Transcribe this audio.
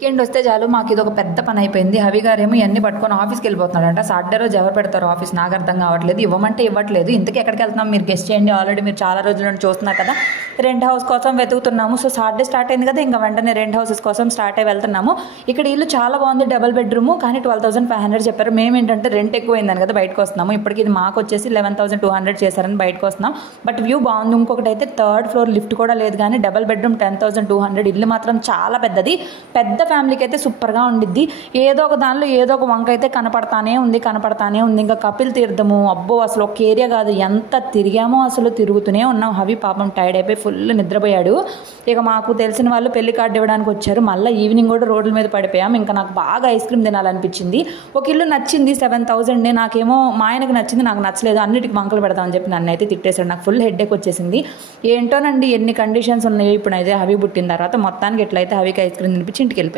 Weekend వస్తే చాలు మాకు ఇది ఒక పెద్ద పని అయిపోయింది. హవి గారేమో ఇవన్నీ పట్టుకొని ఆఫీస్కి వెళ్ళిపోతున్నాడంట. సాటర్డే రోజు ఎవరు పెడతారు ఆఫీస్ నాకు అర్థం కావట్లేదు. ఇవ్వమంటే ఇవ్వట్లేదు. ఇంతకీ ఎక్కడికి వెళ్తున్నాం మీరు గెస్ట్ చేయండి. ఆల్రెడీ మీరు చాలా రోజుల నుండి చూస్తున్నారు కదా, రెంట్ హౌస్ కోసం వెతుకుతున్నాము. సో సాటర్డే స్టార్ట్ అయింది కదా, ఇంకా వెంటనే రెంట్ హౌసెస్ కోసం స్టార్ట్ అయ్యి వెళ్తున్నాము. ఇక్కడ ఇల్లు చాలా బాగుంది, డబుల్ బెడ్రూమ్, కానీ 12,500 చెప్పారు. మేము ఏంటంటే రెంట్ ఎక్కువైందని కదా బయటకు వస్తున్నాము. ఇప్పటికి ఇది మాకు వచ్చేసి 11,200 చేశారని బయటకు వస్తున్నాం. బట్ వ్యూ బాగుంది. ఇంకొకటి అయితే 3rd ఫ్లోర్ లిఫ్ట్ కూడా లేదు, కానీ డబుల్ బెడ్రూమ్ 10,200. ఇల్లు మాత్రం చాలా పెద్దది. పెద్ద ఫ్యామిలీకి అయితే సూపర్గా ఉండిద్ది. ఏదో ఒక దానిలో ఏదో ఒక వంక అయితే కనపడతానే ఉంది. ఇంకా కపిల్ తీర్థము, అబ్బో అసలు ఒక ఏరియా కాదు, ఎంత తిరిగామో అసలు తిరుగుతూనే ఉన్నాం. హవి పాపం టైర్డ్ అయిపోయి ఫుల్ నిద్రపోయాడు. ఇక మాకు తెలిసిన వాళ్ళు పెళ్లి కార్డు ఇవ్వడానికి వచ్చారు. మళ్ళీ ఈవినింగ్ కూడా రోడ్ల మీద పడిపోయాం. ఇంకా నాకు బాగా ఐస్ క్రీమ్ తినాలనిపించింది. ఒక ఇల్లు నచ్చింది 7,000. నాకేమో మా ఆయనకు నచ్చింది, నాకు నచ్చలేదు. అన్నిటికి వంకలు పెడతామని చెప్పి నన్ను అయితే తిట్టేశాడు. నాకు ఫుల్ హెడ్ఏక్ వచ్చేసింది. ఏంటోనండి ఎన్ని కండిషన్స్ ఉన్నాయో. ఇప్పుడు అయితే హవి పుట్టిన తర్వాత మొత్తానికి ఎట్లయితే హవికి ఐస్ క్రీమ్ తినిపించి ఇంటికి వెళ్ళిపోయాం.